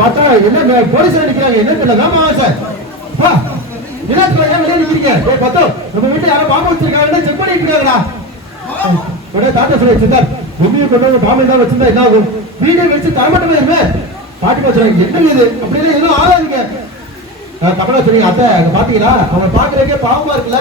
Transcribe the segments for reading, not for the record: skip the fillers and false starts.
பார்த்தா என்ன போலீஸ் நிக்கிறாங்க என்ன தெரியல சார் வெளியே நிக்கிறீங்க பார்த்தா நம்ம வீட்டுல யாரும் பாம்பு வச்சிருக்காங்க செக் பண்ணிட்டு இருக்காங்களா உடனே தாத்தா சொல்லி சித்தார் உண்மையை கொண்டு பாம்பு தான் வச்சிருந்தா என்ன ஆகும் வீடியோ வச்சு தரமாட்டமே இருமே பாட்டி போச்சுறாங்க என்ன இது அப்படின்னு எதுவும் ஆகாதுங்க தமிழா சொன்னீங்க அத்தை அங்க பாத்தீங்களா அவன் பாக்குறதுக்கே பாவமா இருக்குல்ல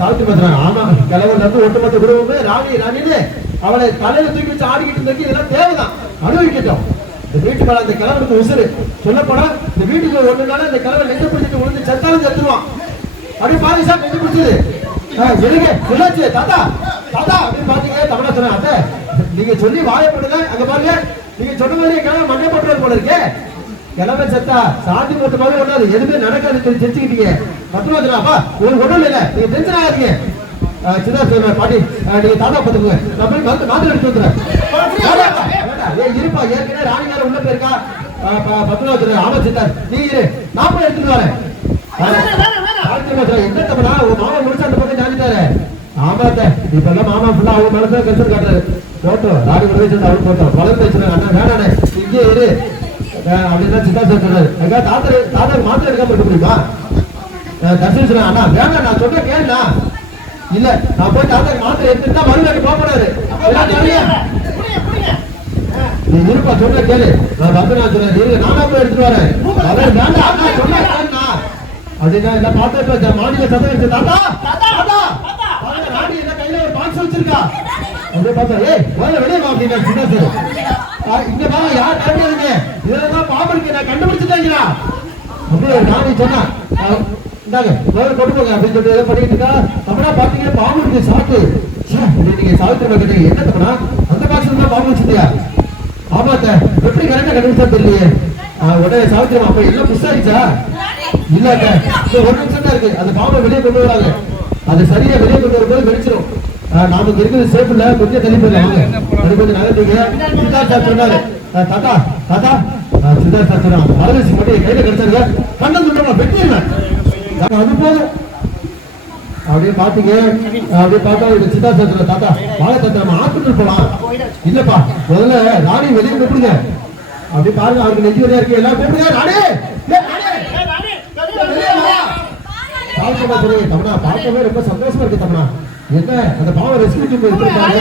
சாவித்திரி பாத்துறாங்க ஆமா கிழவன் இருந்து ஒட்டுமொத்த குடும்பமே ராணின்னு அவளை தலையில தூக்கி வச்சு ஆடிக்கிட்டு இருந்ததுக்கு இதெல்லாம் தேவைதான் அனுபவிக்கட்டும் இந்த வீட்டு மேல அந்த கிழவனுக்கு உசுறு சொல்லப்போனா இந்த வீட்டுக்கு ஒண்ணுனால இந்த கிழவன் நெஞ்சு பிடிச்சிட்டு விழுந்து செத்தாலும் செத்துருவான் அப்படி பாருங்க சார் நெஞ்சு பிடிச்சது எனக்கு சொல்லாச்சு தாத்தா தாத்தா அப்படின்னு பாத்தீங்க தமிழா சொன்ன அத்தை நீங்க சொல்லி வாயப்படுங்க அங்க பாருங்க நீங்க சொன்ன மாதிரியே கிழவன் மண்ணை போட்டுறது போல இருக்கே கிழமை செத்தா சாந்தி போட்ட மாதிரி ஒண்ணாது எதுவுமே நடக்காது தெரிஞ்சுக்கிட்டீங்க பத்துருவாப்பா உங்களுக்கு ஒண்ணும் இல்ல நீங்க டென்ஷன் ஆகாதீங்க சிதா சொல்ற பாட்டி நீங்க தாத்தா பாத்துக்கோங்க நான் போய் மாத்திரை எடுத்து வந்துடுறேன் இருப்பா ஏற்கனவே ராணிகார உள்ள போயிருக்கா பத்துருவா சொல்ற ஆமா சித்தா நீ இரு நான் போய் எடுத்துட்டு வரேன் என்ன தப்பா உங்க மாமா முடிச்சு அந்த பக்கம் ஜானிட்டாரு ஆமா இப்ப எல்லாம் மாமா ஃபுல்லா அவங்க மனசுல கஷ்டம் காட்டுறாரு போட்டோம் ராணி உடனே சொல்லி அவரு போட்டோம் வளர்ந்து வச்சுருக்காங்க அண்ணா வேணானே இங்கே இரு அப்படின்னா சித்தா சொல்றாரு தாத்தா மாத்திரை எடுக்காம இருக்க முடியுமா தர்ஷன் சொன்னா அண்ணா வேணாம் நான் சொல்றேன் கேளுண்ணா இல்ல நான் போய் தாத்தா மாத்திரை எடுத்துட்டு தான் வருவேன் போகக்கூடாது நீ இருப்பா சொல்ற கேளு நான் வந்து நான் சொல்றேன் நானா போய் எடுத்துட்டு வரேன் வேண்டாம் சொன்னா கேளுண்ணா அப்படின்னா எல்லாம் பார்த்து மாநில சத்தம் வச்சு தாத்தா தாத்தா ராணி என்ன கையில ஒரு பாக்ஸ் வச்சிருக்கா அப்படியே பார்த்தா வெளியே வா அப்படின்னா சின்ன சார் இங்க பாருங்க யார் கேட்காதீங்க இதெல்லாம் பாம்புக்கு நான் கண்டுபிடிச்சுட்டாங்களா அப்படியே ராணி சொன்னா இந்தாங்க கொண்டு போங்க அப்படின்னு சொல்லிட்டு எதை பண்ணிட்டு இருக்கா தமிழா பாத்தீங்கன்னா பாம்புக்கு சாக்கு நீங்க சாவித்திரி கேட்டீங்க என்ன தப்பனா அந்த பாக்ஸ்ல தான் பாம்பு வச்சிருந்தியா ஆமாத்த எப்படி கரெக்டா கண்டுபிடிச்சா தெரியலையே உடனே சாவித்திரி அப்ப எல்லாம் புஷ் ஆயிடுச்சா இல்ல ஒரு நிமிஷம் தான் இருக்கு அந்த பாம்பை வெளியே கொண்டு வராங்க அது சரியா வெளியே கொண்டு வரும்போது வெடிச்சிடும் நாம இருக்கிறது சேஃப் இல்ல கொஞ்சம் தள்ளி போயிடலாம் அது கொஞ்சம் நகர்த்தீங்க சித்தார்த் சார் சொன்னாரு தாத்தா தாத்தா சித்தார்த் சார் சொன்னாங்க மரதேசி மட்டும் கையில கிடைச்சாங்க கண்ணம் சொல்றோம் வெட்டிடுவேன் அது போதும் அப்படியே பாத்தீங்க அப்படியே பார்த்தா சித்தார்த் சார் சொன்ன தாத்தா வாழை தாத்தா நம்ம ஹாஸ்பிட்டல் போலாம் இல்லப்பா முதல்ல ராணி வெளியே கூப்பிடுங்க அப்படியே பாருங்க அவருக்கு நெஞ்சு வரையா இருக்கு எல்லாம் கூப்பிடுங்க ராணி தமிழா பார்க்கவே ரொம்ப சந்தோஷமா இருக்கு தமிழா என்ன அந்த பாவம் ரெஸ்கியூ டீம் இருக்காங்க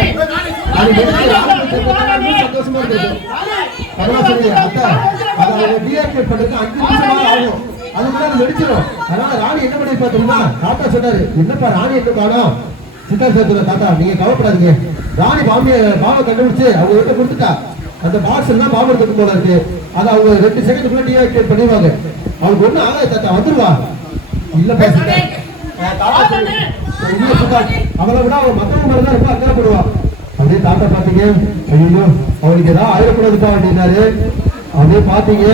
சந்தோஷமா இருக்கு தமிழா சொல்லி அத்தா அதை டீஆக்டிவேட் பண்றதுக்கு 5 நிமிஷம் ஆகும் அதுக்குள்ள அது வெடிச்சிடும் அதனால ராணி என்ன பண்ணி பார்த்தோம்னா தாத்தா சொன்னாரு என்னப்பா ராணி என்ன காணும் சித்தார்த் சார் தாத்தா நீங்க கவலைப்படாதீங்க ராணி பாவை கண்டுபிடிச்சு அவங்க கிட்ட கொடுத்துட்டா அந்த பாக்ஸ் எல்லாம் பாம்பு எடுத்து போல இருக்கு அதை அவங்க 2 செகண்டுக்குள்ள டீஆக்டிவேட் பண்ணிடுவாங்க அவங்களுக்கு ஒண்ணும் ஆகாது தாத்தா வந்துருவா இல்ல பேசுங்க அவளை விட அவன் மத்தவங்க மேலதான் ரொம்ப அக்கறைப்படுவா அப்படியே தாத்தா பாத்தீங்க ஐயோ அவனுக்கு ஏதாவது ஆயிடக்கூடாதுப்பா அப்படின்னாரு அப்படியே பாத்தீங்க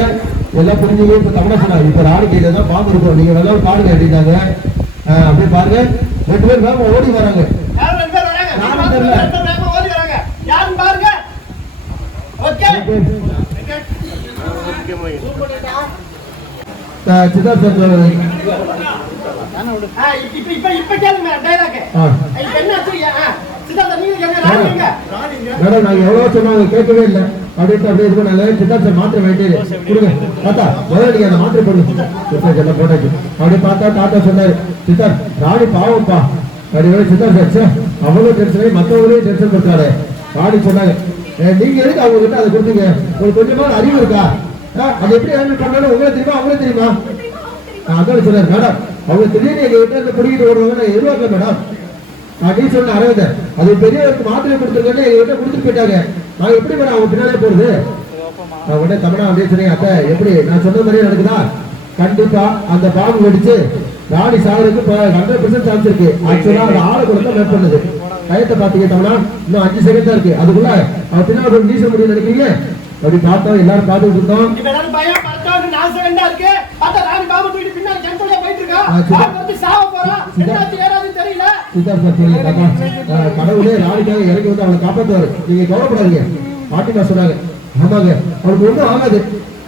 எல்லாம் புரிஞ்சுங்க இப்ப தமிழா சொன்னாங்க இப்ப ராணி கையில தான் பாம்பு இருக்கும் நீங்க எல்லாம் பாருங்க அப்படின்னாங்க அப்படியே பாருங்க 2 பேர் வேகமா ஓடி வராங்க சித்தார்த் மேடம் நாங்க எவ்வளவு சொன்னாங்க கேட்கவே இல்லை அப்படின்ட்டு அப்படியே இருக்கனால சித்தார்த்த மாத்திரை வேண்டியது கொடுங்க தாத்தா முதல்ல நீங்க அந்த மாத்திரை போடுங்க எல்லாம் போட்டாச்சு அப்படியே பார்த்தா தாத்தா சொன்னாரு சித்தார்த் ராணி பாவம்ப்பா அப்படி சித்தார்த் அவ்வளவு டென்ஷன் மற்றவங்களையும் டென்ஷன் கொடுத்தாரு ராணி சொன்னாங்க நீங்க எதுக்கு அவங்க கிட்ட அதை கொடுத்தீங்க உங்களுக்கு கொஞ்சமான அறிவு இருக்கா அது எப்படி ஹேண்டில் பண்ணாலும் உங்களுக்கு தெரியுமா அவங்களே தெரியுமா அதான் சொன்னாரு மேடம் அவங்க திடீர்னு எங்க கிட்ட இருந்து பிடிக்கிட்டு ஓடுவாங்க எதிர்பார்க்கல மேடம் நீ சொன்ன அரவிந்த அது பெரியவருக்கு மாத்திரை கொடுத்துருக்கேன்னு எங்க கிட்ட கொடுத்துட்டு போயிட்டாங்க நான் எப்படி மேடம் அவங்க பின்னாலே போறது உடனே தமிழா அப்படியே சொன்னீங்க அத்தை எப்படி நான் சொன்ன மாதிரியே நடக்குதா கண்டிப்பா அந்த பாம்பு வெடிச்சு ராணி சாகுறதுக்கு 100% சான்ஸ் இருக்கு ஆக்சுவலா அந்த ஆளை கொடுத்தா மேப் பண்ணுது டயத்தை பாத்தீங்க தமிழா இன்னும் 5 செகண்ட் தான் இருக்கு அதுக்குள்ள அவன் பின்னாடி நீச முடியும் நினைக்கிறீங்க அப்படி பார்த்தோம் எல்லாரும் பார்த்துட்டு இருந்தோம் கடவுளே ராணிக்காக இறங்கி வந்து அவளை காப்பாத்துவாரு நீங்க கவலைப்படாதீங்க பாட்டிமா சொன்னாங்க ஆமாங்க அவளுக்கு ஒன்றும் ஆகாது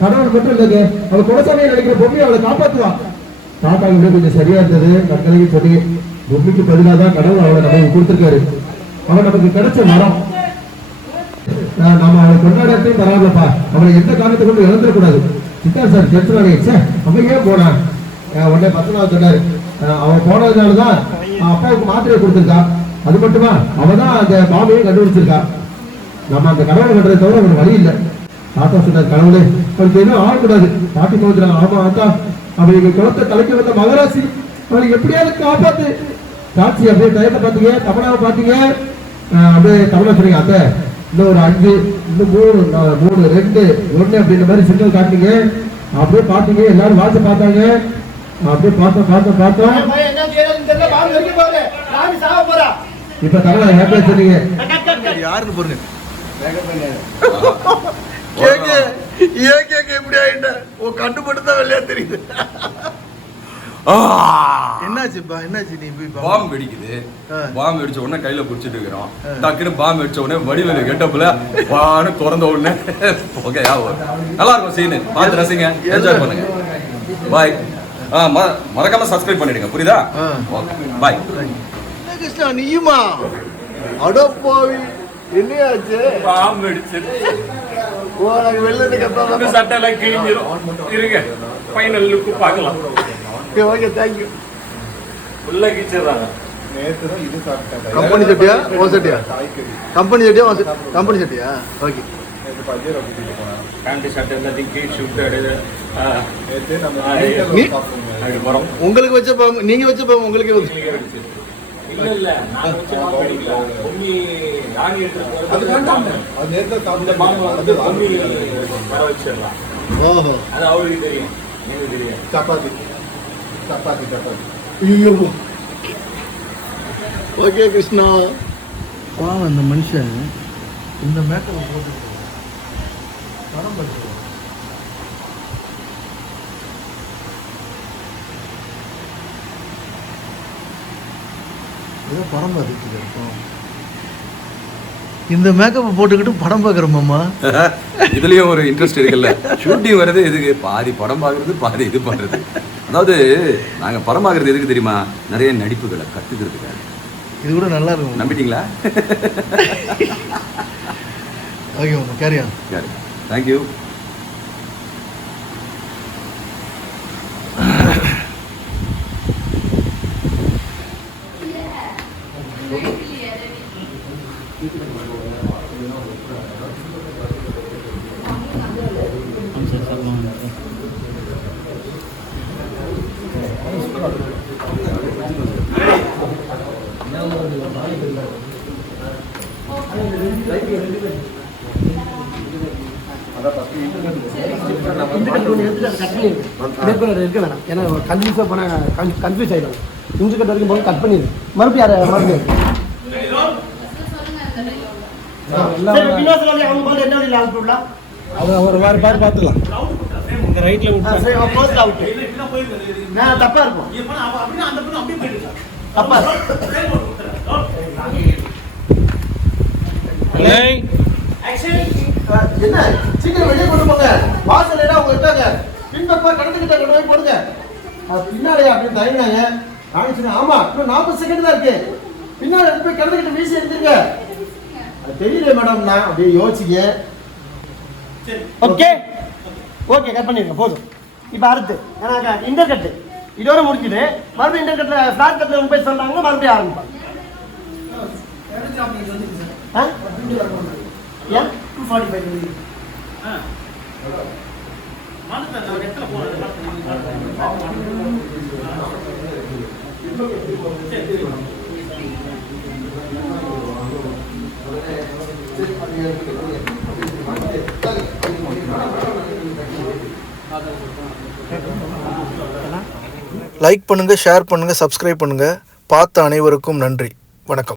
கடவுள் மட்டும் இல்லைங்க அவள் குலசாமியை நினைக்கிற பொம்மையை அவளை காப்பாத்துவா தாத்தாங்க விட கொஞ்சம் சரியா இருந்தது கற்களைக்கு சொல்லி பொம்மைக்கு பதிலாக தான் கடவுள் அவளை நமக்கு கொடுத்துருக்காரு அவன் நமக்கு கிடைச்ச மரம் நாம அவளை கொண்டாடத்தையும் பரவாயில்லப்பா, அவளை எந்த காரணத்தை கொண்டு இழந்துடக்கூடாது. சித்தா சார் தெரிஞ்சுனாங்க, அவன் ஏன் போனான் உடனே 10வது சொன்னாரு, அவன் போனதுனாலதான் அப்பாவுக்கு மாத்திரை கொடுத்துருக்கா. அது மட்டுமா, அவதான் அந்த பாம்பையும் கண்டுபிடிச்சிருக்கா. நம்ம அந்த கடவுளை கட்டுறதை தவிர அவனுக்கு வழி இல்லை. தாத்தா சொன்னார், கடவுளே அவளுக்கு எதுவும் ஆகக்கூடாது. பாட்டி போகிறாங்க, ஆமா ஆத்தா அவளுக்கு குளத்தை தலைக்கு வந்த மகராசி, அவளுக்கு எப்படியாவது காப்பாத்து. காட்சி அப்படியே டயத்தை பார்த்தீங்க, தமிழாவை பார்த்தீங்க, அப்படியே தமிழா சொன்னீங்க, அந்த இன்னும் ஒரு 5 இன்னும் 3 2 1 அப்படின்ற மாதிரி சிக்னல் காட்டிங்க. அப்படியே பார்த்தீங்க, எல்லாரும் வாட்ச பார்த்தாங்க. அப்படியே பார்த்தோம். இப்ப தமிழா ஹேப்பியா சொன்னீங்க. யாருன்னு பாருங்க. எப்படி ஆயிட்ட? உன் கண்டு மட்டும் தான் வெள்ளையா தெரியுது. என்னாச்சுப்பா, என்னாச்சு? நீ பாம்பு வெடிக்குது. பாம்பு வெடிச்ச உடனே கையில புடிச்சிட்டு இருக்கிறோம். டக்குன்னு பாம்பு வெடிச்ச உடனே வடிவேலு கெட்டப்புல வான்னு திறந்த உடனே ஓகேயா நல்லா இருக்கும் சீனு. பார்த்து ரசிங்க, என்ஜாய் பண்ணுங்க. பாய். மறக்காம சப்ஸ்கிரைப் பண்ணிடுங்க, புரியுதா? பாய். கிருஷ்ணா நீயுமா? அடப்பாவி, என்னையாச்சு? பாம்பு வெடிச்சு வெள்ளை கட்டா சட்டெல்லாம் கிழிஞ்சிரும். இருங்க, ஃபைனல் லுக்கு பார்க்கலாம். Okay, thank you. உள்ள கிழிச்சிடுறாங்க. கம்பெனி சட்டியா ஓ சட்டியா? கம்பெனி சட்டியா கம்பெனி சட்டியா? ஓகே. உங்களுக்கு வச்ச பாம்பு, நீங்க வச்ச பாம்பு உங்களுக்கு சப்பாத்தி. ஓகே கிருஷ்ணா. பாவம் அந்த மனுஷன் இந்த மேக்கப் போட்டு படம் பண்ணுறோம். ஏதோ படம் பார்த்துட்டு இருக்கோம். இந்த மேக்கப்பை போட்டுக்கிட்டு படம் பார்க்குறோமாம்மா. இதுலயும் ஒரு இன்ட்ரெஸ்ட் இருக்குல்ல. ஷூட்டிங் வர்றது எதுக்கு? பாதி படம் பார்க்கறது, பாதி இது பண்றது. அதாவது நாங்க படம் பார்க்கறது எதுக்கு தெரியுமா? நிறைய நடிப்புகளை கத்துக்கிறதுக்காக. இது கூட நல்லா இருக்கும். நம்பிட்டீங்களா? ஓகே, கேரியா. தேங்க்யூ. ஏன்னா கன்ஃபியூஸாக போனால் கன்ஃபியூஸ் ஆகிடும். இஞ்சி கட் வரைக்கும் போது கட் பண்ணிடு. மறுபடியும் யாரை மறுபடியும் அது ஒரு மாதிரி பாரு பார்த்துக்கலாம். இந்த ரைட்ல தப்பா இருக்கும். தப்பா என்ன சீக்கிரம் வெளியே கொண்டு போங்க. வாசல் ஏன்னா அவங்க இருக்காங்க. பின்பப்பா கடந்துக்கிட்ட கொண்டு போய் போடுங்க. பின்னாடியா அப்படின்னு தயங்கினாங்க. காமிச்சுங்க. ஆமா, இன்னும் 40 செகண்ட் தான் இருக்கு. பின்னாடி எடுத்து போய் கடந்துக்கிட்ட வீசி எடுத்துருங்க. அது தெரியல மேடம், நான் அப்படியே யோசிங்க. ஓகே ஓகே, கட் பண்ணிடுங்க போதும். இப்போ அடுத்து ஏன்னா இன்டர் கட்டு இதோட முடிச்சுட்டு மறுபடியும் இன்டர் கட்டில் ஃபிளாட் கட்டில் போய் சொல்கிறாங்க. மறுபடியும் ஆரம்பிப்பாங்க. ஏன் 245 லைக் பண்ணுங்க, ஷேர் பண்ணுங்க, சப்ஸ்கிரைப் பண்ணுங்க. பார்த்த அனைவருக்கும் நன்றி. வணக்கம்.